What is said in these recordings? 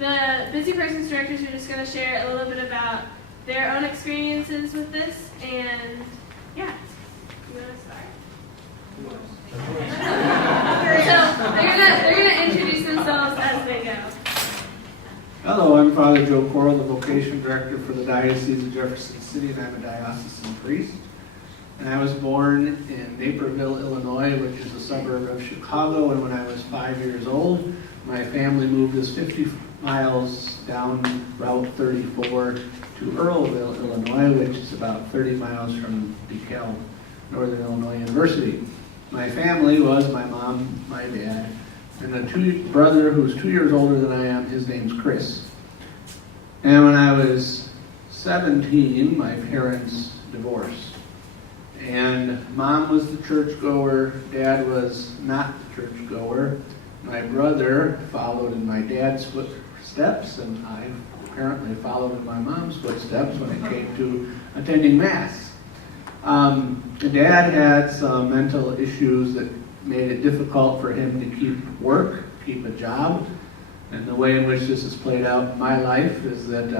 The Busy Persons directors are just going to share a little bit about their own experiences with this, and yeah, you want to start? So they're gonna introduce themselves as they go. Hello, I'm Father Joe Corll, the vocation director for the Diocese of Jefferson City, and I'm a diocesan priest. And I was born in Naperville, Illinois, which is a suburb of Chicago, and when I was 5 years old, my family moved us 50 miles down Route 34 to Earlville, Illinois, which is about 30 miles from DeKalb, Northern Illinois University. My family was my mom, my dad, and a brother who's 2 years older than I am. His name's Chris. And when I was 17, my parents divorced. And mom was the churchgoer, dad was not the churchgoer. My brother followed in my dad's footsteps, and I apparently followed in my mom's footsteps when it came to attending Mass. Dad had some mental issues that made it difficult for him to keep a job. And the way in which this has played out in my life is that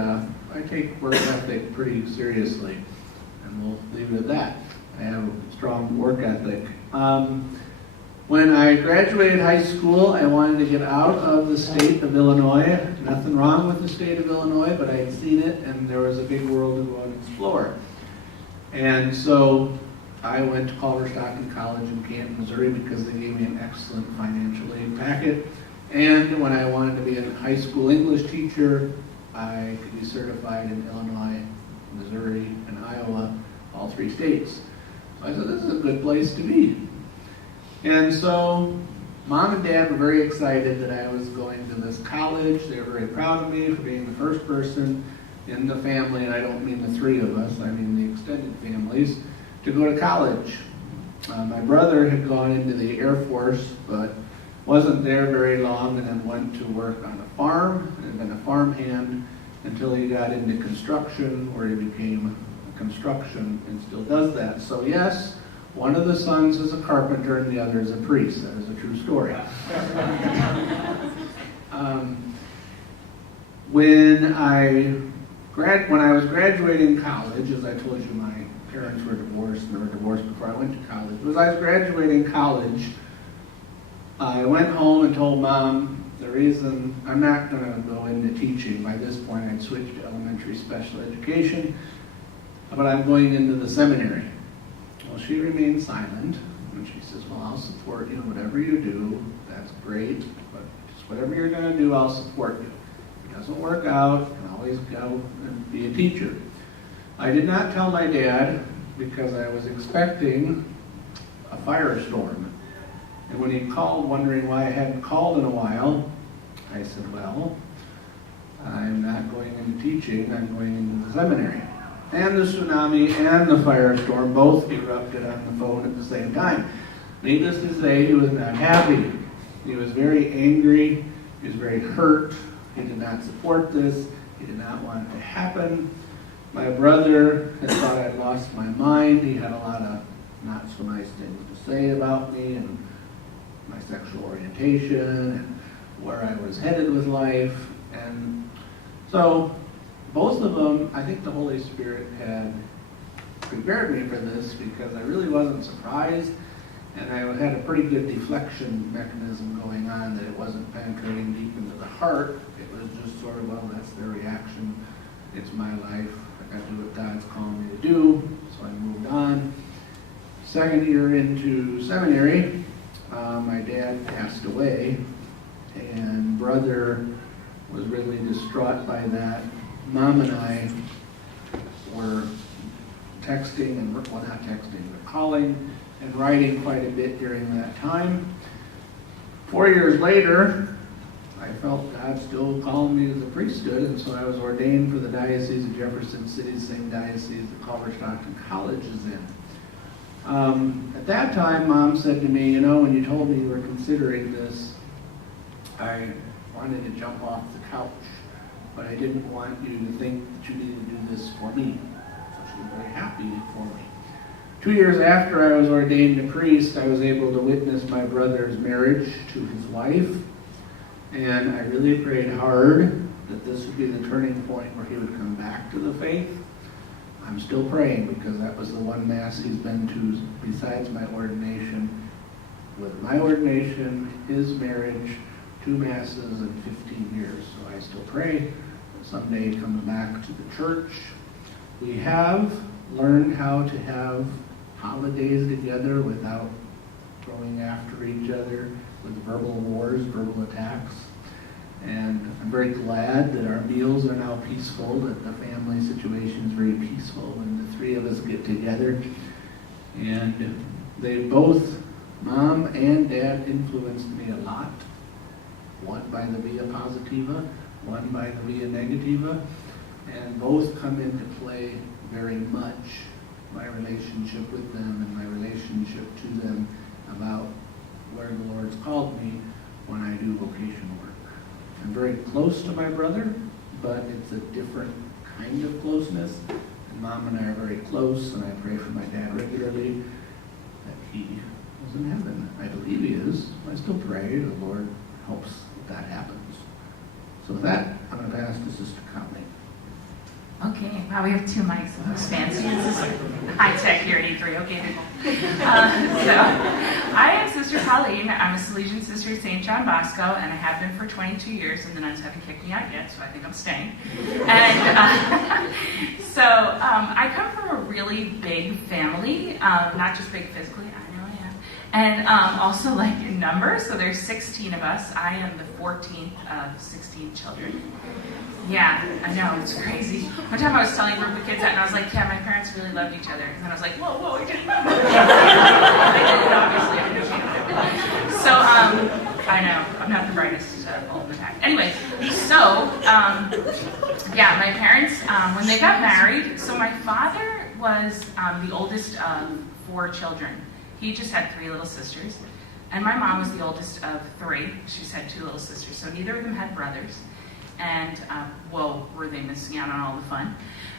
I take work ethic pretty seriously. And we'll leave it at that. I have a strong work ethic. When I graduated high school, I wanted to get out of the state of Illinois. Nothing wrong with the state of Illinois, but I had seen it, and there was a big world to go and explore. And so I went to Culver Stockton College in Canton, Missouri, because they gave me an excellent financial aid packet. And when I wanted to be a high school English teacher, I could be certified in Illinois, Missouri, and Iowa, all 3 states. So I said, this is a good place to be. And so mom and dad were very excited that I was going to this college. They were very proud of me for being the first person in the family, and I don't mean the 3 of us, I mean the extended families, to go to college. My brother had gone into the Air Force, but wasn't there very long, and then went to work on a farm, and been a farmhand until he got into construction, where he became a construction and still does that. So yes, one of the sons is a carpenter and the other is a priest. That is a true story. When I was graduating college, as I told you, my parents were divorced, and they were divorced before I went to college. As I was graduating college, I went home and told mom the reason I'm not going to go into teaching. By this point, I'd switched to elementary special education, but I'm going into the seminary. Well, she remained silent, and she says, well, I'll support you, whatever you do, that's great, but just whatever you're going to do, I'll support you. If it doesn't work out, you can always go and be a teacher. I did not tell my dad because I was expecting a firestorm. And when he called, wondering why I hadn't called in a while, I said, well, I'm not going into teaching, I'm going into the seminary. And the tsunami and the firestorm both erupted on the phone at the same time. Needless to say, he was not happy. He was very angry. He was very hurt. He did not support this. He did not want it to happen. My brother had thought I'd lost my mind. He had a lot of not so nice things to say about me and my sexual orientation and where I was headed with life. And so both of them, I think the Holy Spirit had prepared me for this because I really wasn't surprised, and I had a pretty good deflection mechanism going on, that it wasn't penetrating deep into the heart. It was just sort of, well, that's their reaction. It's my life. I got to do what God's calling me to do. So I moved on. Second year into seminary, my dad passed away, and brother was really distraught by that. Mom and I were texting, and well, not texting, but calling and writing quite a bit during that time. 4 years later, I felt God still calling me to the priesthood, and so I was ordained for the Diocese of Jefferson City, the same diocese that Culver Stockton College is in. At that time, Mom said to me, you know, when you told me you were considering this, I wanted to jump off the couch, but I didn't want you to think that you needed to do this for me. So she was very happy for me. 2 years after I was ordained a priest, I was able to witness my brother's marriage to his wife, and I really prayed hard that this would be the turning point where he would come back to the faith. I'm still praying because that was the one Mass he's been to besides my ordination. With my ordination, his marriage, 2 Masses in 15 years. So I still pray that someday he comes back to the church. We have learned how to have holidays together without going after each other with verbal wars, verbal attacks. And I'm very glad that our meals are now peaceful, that the family situation is very peaceful when the 3 of us get together. And they both, Mom and Dad, influenced me a lot. One by the Via Positiva, one by the Via Negativa, and both come into play very much. My relationship with them and my relationship to them about where the Lord's called me when I do vocational work. I'm very close to my brother, but it's a different kind of closeness. And Mom and I are very close, and I pray for my dad regularly that he is in heaven. I believe he is. I still pray. The Lord helps that happens. So with that, I'm going to pass to Sister Conley. Okay, wow, we have 2 mics. Looks fancy. This is high-tech here at E3. Okay, people. So, I am Sister Colleen. I'm a Salesian sister at St. John Bosco, and I have been for 22 years, and the nuns haven't kicked me out yet, so I think I'm staying. And so, I come from a really big family, not just big physically, I know I am, and also like in numbers. So there's 16 of us. I am the 14th of 16 children. Yeah, I know, it's crazy. One time I was telling a group of kids that, and I was like, yeah, my parents really loved each other. And then I was like, whoa, I didn't know. They didn't, obviously, I didn't know. So, I know, I'm not the brightest bulb in the pack. Anyway, so, yeah, my parents, when they got married, so my father was the oldest of 4 children. He just had 3 little sisters. And my mom was the oldest of 3. She's had 2 little sisters, so neither of them had brothers. And, whoa, were they missing out on all the fun.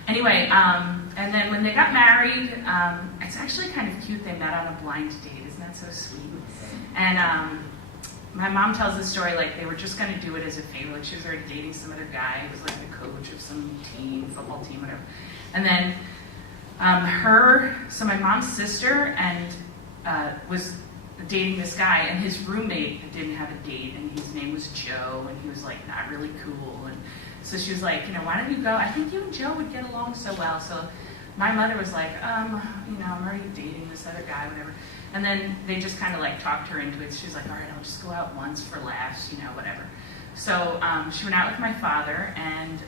Anyway, and then when they got married, it's actually kind of cute they met on a blind date. Isn't that so sweet? And my mom tells the story like they were just going to do it as a favor. Like she was already dating some other guy. He was like the coach of some team, football team, whatever. And then so my mom's sister was dating this guy, and his roommate didn't have a date, and his name was Joe, and he was like not really cool. And so she was like, why don't you go? I think you and Joe would get along so well. So my mother was like, I'm already dating this other guy, whatever. And then they just kind of like talked her into it. She was like, all right, I'll just go out once for laughs, whatever. So she went out with my father, and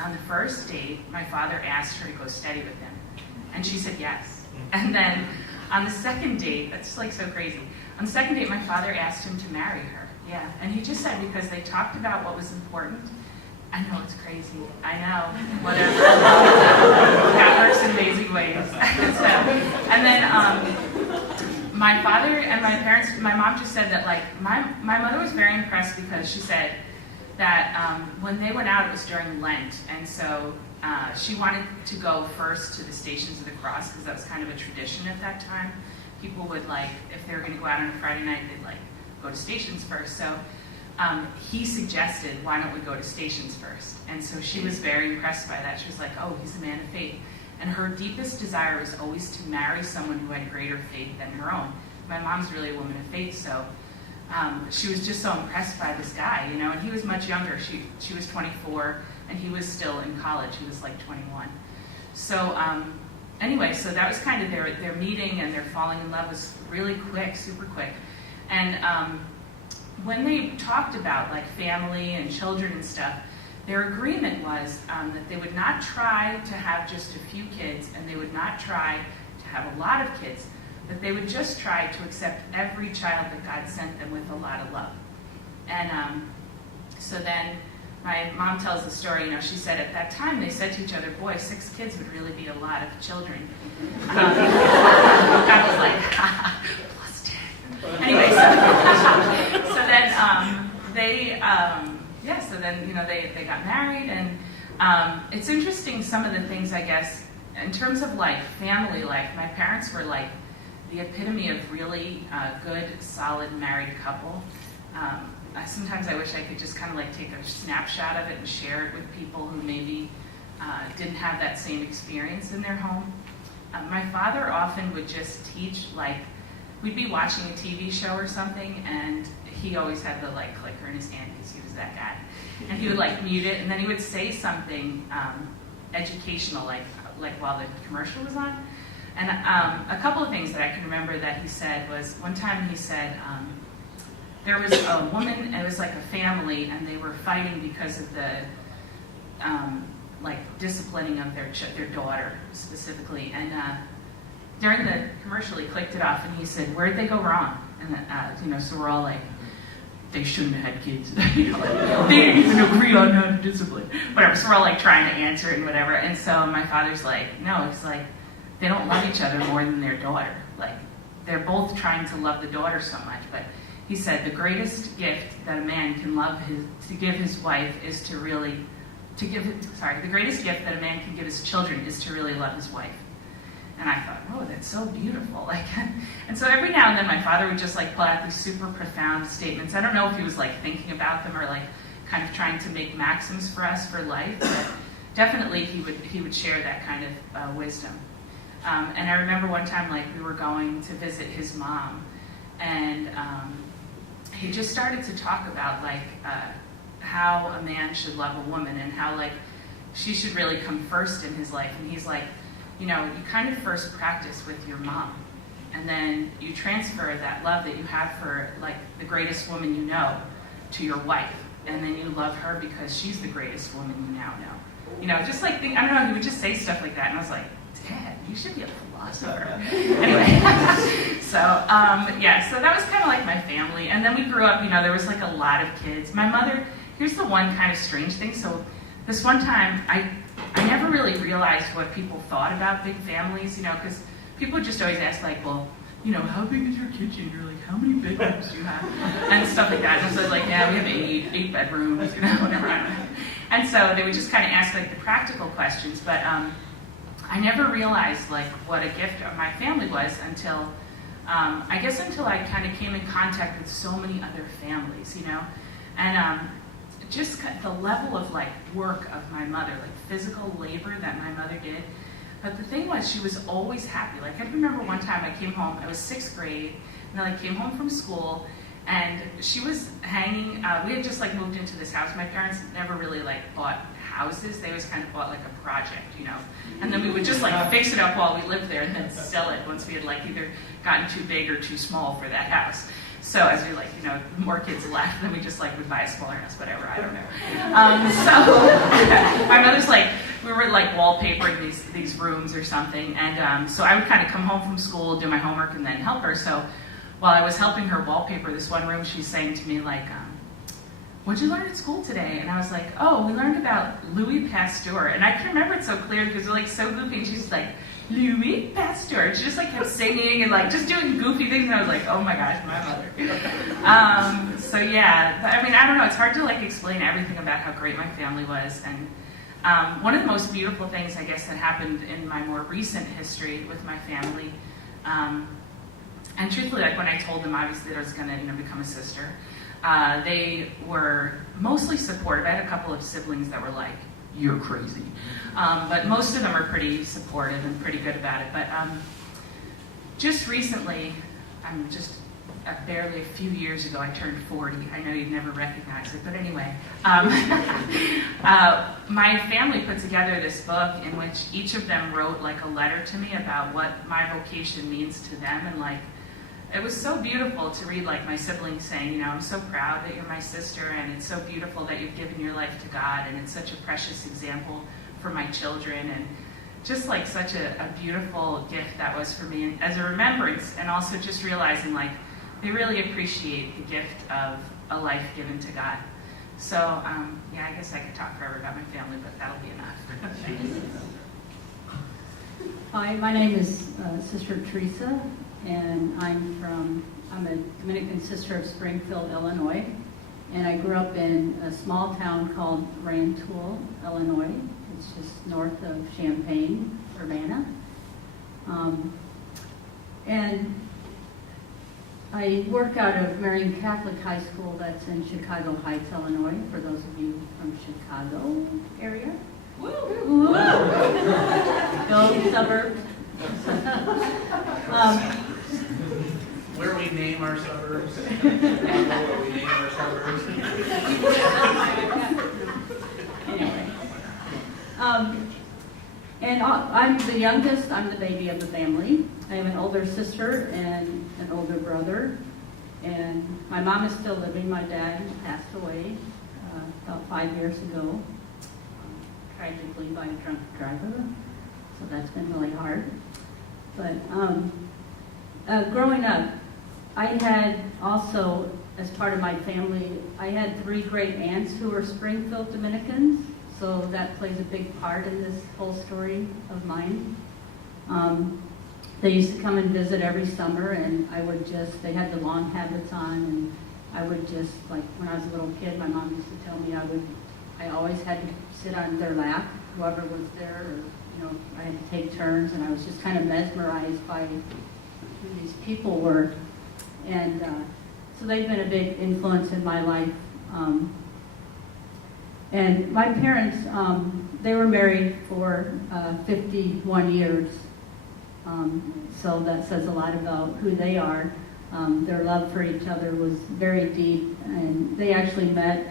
on the first date, my father asked her to go study with him, and she said yes. And then on the second date, that's like so crazy. On the second date, my father asked him to marry her. Yeah, and he just said because they talked about what was important. I know, it's crazy. I know, whatever. That works in amazing ways. So, and then my father and my mom just said that like, my mother was very impressed because she said that when they went out, it was during Lent, and so she wanted to go first to the Stations of the Cross because that was kind of a tradition at that time. People would if they were going to go out on a Friday night, they'd go to Stations first. So he suggested, why don't we go to Stations first? And so she was very impressed by that. She was like, oh, he's a man of faith. And her deepest desire was always to marry someone who had greater faith than her own. My mom's really a woman of faith, so she was just so impressed by this guy, and he was much younger. She was 24, and he was still in college. He was like 21. So anyway, so that was kind of their meeting, and their falling in love was really quick, super quick. And when they talked about family and children and stuff, their agreement was that they would not try to have just a few kids, and they would not try to have a lot of kids, but they would just try to accept every child that God sent them with a lot of love. And so then my mom tells the story, she said at that time they said to each other, boy, 6 kids would really be a lot of children. God was like, plus 10. Anyway, so then they got married, and it's interesting some of the things, I guess, in terms of family life. My parents were the epitome of really good, solid married couple. sometimes I wish I could just kind of like take a snapshot of it and share it with people who maybe didn't have that same experience in their home. My father often would just teach, like, we'd be watching a TV show or something, and he always had the like clicker in his hand because he was that guy. And he would like mute it, and then he would say something educational, like while the commercial was on. And a couple of things that I can remember that he said was, one time he said, there was a woman, it was like a family, and they were fighting because of the like disciplining of their daughter specifically. And during the commercial, he clicked it off, and he said, "Where'd they go wrong?" And so we're all like, "They shouldn't have had kids." They didn't even agree on how to discipline. Whatever. So we're all like trying to answer it and whatever. And so my father's like, "No," he's like, "They don't love each other more than their daughter. Like, they're both trying to love the daughter so much." But he said the greatest gift that a man can give his wife is the greatest gift that a man can give his children is to really love his wife. And I thought, oh, that's so beautiful. Like, and so every now and then my father would just like pull out these super profound statements. I don't know if he was like thinking about them or like kind of trying to make maxims for us for life, but definitely he would share that kind of wisdom. And I remember one time, like, we were going to visit his mom, and he just started to talk about like how a man should love a woman and how like she should really come first in his life. And he's like, you kind of first practice with your mom, and then you transfer that love that you have for like the greatest woman you know to your wife, and then you love her because she's the greatest woman you now know. Just like, I don't know, he would just say stuff like that, and I was like, Dad, you should be a philosopher. Anyway, so that was kind of like my family. And then we grew up, there was like a lot of kids. My mother, here's the one kind of strange thing. So this one time, I never really realized what people thought about big families, because people would just always ask, like, well, how big is your kitchen? You're like, how many bedrooms do you have? And stuff like that. And so I was like, yeah, we have eight bedrooms, whatever. And so they would just kind of ask, like, the practical questions. But I never realized, like, what a gift my family was until I kind of came in contact with so many other families, And just the level of, like, work of my mother, like, physical labor that my mother did. But the thing was, she was always happy. Like, I remember one time I came home, I was 6th grade, and I came home from school, and she was hanging, we had just, like, moved into this house. My parents never really, like, bought houses. They always kind of bought, like, a project, And then we would just, like, fix it up while we lived there and then sell it once we had, like, either gotten too big or too small for that house. So as we, like, more kids left, then we just, like, would buy a smaller house, whatever, I don't know. So my mother's, like, we were, like, wallpapering these rooms or something, and so I would kind of come home from school, do my homework, and then help her. So while I was helping her wallpaper this one room, she's saying to me, like, what'd you learn at school today? And I was like, oh, we learned about Louis Pasteur. And I can remember it so clear because they're, like, so goofy, and she's like, Louis Pasteur. And she just, like, kept singing and, like, just doing goofy things, and I was like, oh my gosh, my mother. So yeah, I mean, I don't know, it's hard to, like, explain everything about how great my family was. And one of the most beautiful things, I guess, that happened in my more recent history with my family, and truthfully, like, when I told them, obviously, that I was going to, become a sister, they were mostly supportive. I had a couple of siblings that were like, you're crazy. But most of them are pretty supportive and pretty good about it. But just recently, barely a few years ago, I turned 40. I know you'd never recognize it, but anyway. My family put together this book in which each of them wrote, like, a letter to me about what my vocation means to them, and, like, it was so beautiful to read, like, my siblings saying, I'm so proud that you're my sister, and it's so beautiful that you've given your life to God, and it's such a precious example for my children, and just, like, such a beautiful gift that was for me, and as a remembrance, and also just realizing, like, they really appreciate the gift of a life given to God. So, I guess I could talk forever about my family, but that'll be enough. Hi, my name is Sister Teresa, and I'm a Dominican sister of Springfield, Illinois, and I grew up in a small town called Rantoul, Illinois. It's just north of Champaign, Urbana. And I work out of Marian Catholic High School that's in Chicago Heights, Illinois, for those of you from Chicago area. Woo! Go suburbs. Where we name our suburbs. Where we name our suburbs. Anyway. And I'm the youngest, I'm the baby of the family. I have an older sister and an older brother. And my mom is still living. My dad passed away about 5 years ago, tragically by a drunk driver. So that's been really hard. But growing up, I had also, as part of my family, I had 3 great aunts who were Springfield Dominicans. So that plays a big part in this whole story of mine. They used to come and visit every summer, and they had the long habits on, and I would just, like, when I was a little kid, my mom used to tell me I always had to sit on their lap, whoever was there, or, I had to take turns, and I was just kind of mesmerized by who these people were. And so they've been a big influence in my life. And my parents, they were married for 51 years. So that says a lot about who they are. Their love for each other was very deep, and they actually met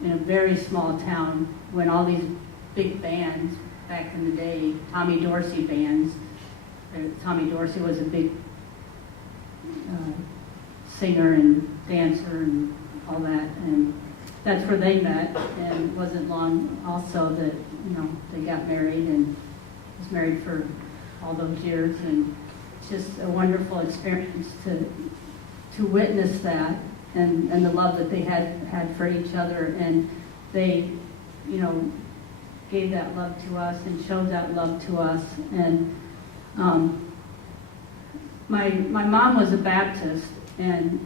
in a very small town when all these big bands back in the day, Tommy Dorsey bands. Tommy Dorsey was a big singer and dancer and all that, and that's where they met. And it wasn't long also that they got married and was married for all those years, and just a wonderful experience to witness that and the love that they had for each other. And they gave that love to us and showed that love to us. And my mom was a Baptist, and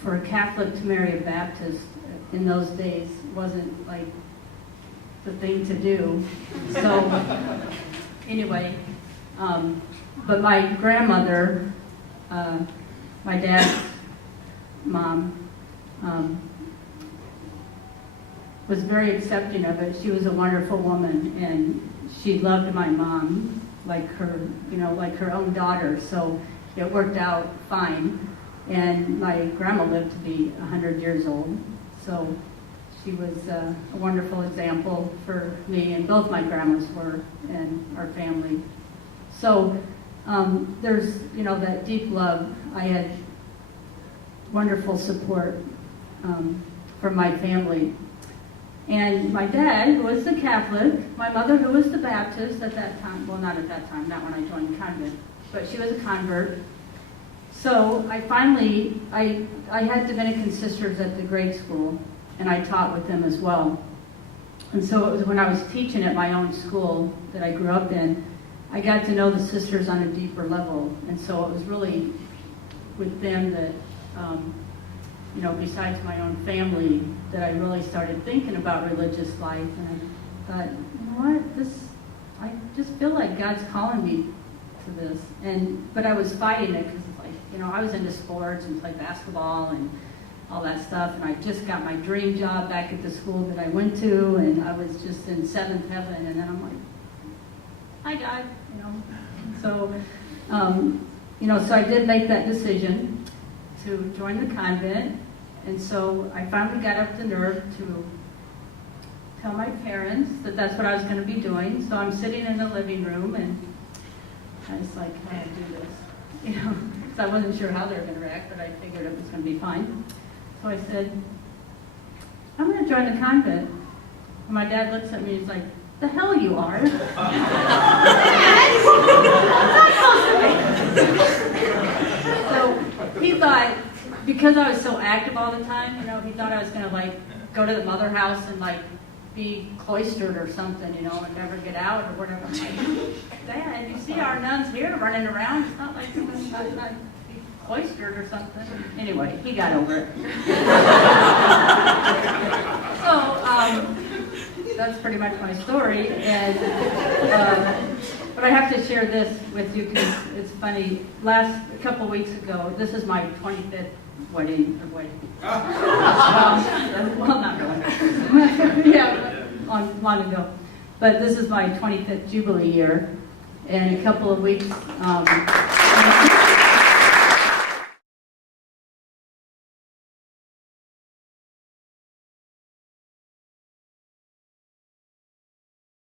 for a Catholic to marry a Baptist in those days wasn't like the thing to do. So anyway, but my grandmother, my dad's mom, was very accepting of it. She was a wonderful woman, and she loved my mom like her own daughter. So it worked out fine. And my grandma lived to be 100 years old. So she was a wonderful example for me, and both my grandmas were, and our family. So there's, that deep love. I had wonderful support from my family. And my dad, who was the Catholic, my mother, who was the Baptist at that time, well, not at that time, not when I joined the convent, but she was a convert. So I had Dominican sisters at the grade school, and I taught with them as well. And so it was when I was teaching at my own school that I grew up in, I got to know the sisters on a deeper level. And so it was really with them that, besides my own family, that I really started thinking about religious life. And I thought, I just feel like God's calling me to this. But I was fighting it because, I was into sports and played basketball and all that stuff. And I just got my dream job back at the school that I went to, and I was just in seventh heaven. And then I'm like, hi, God, So, so I did make that decision to join the convent. And so I finally got up the nerve to tell my parents that that's what I was going to be doing. So I'm sitting in the living room, and I was like, I can't do this, So I wasn't sure how they were going to react, but I figured it was going to be fine. So I said, I'm going to join the convent. And my dad looks at me, he's like, the hell you are. So he thought, because I was so active all the time, he thought I was going to go to the mother house and be cloistered or something, and never get out or whatever. I'm like, Dad, you see our nuns here running around. It's not like someone's not be cloistered or something. Anyway, he got over it. So that's pretty much my story. And but But I have to share this with you because it's funny. A couple weeks ago, this is my 25th wedding. Well, not really. Yeah, long ago. But this is my 25th Jubilee year. And a couple of weeks,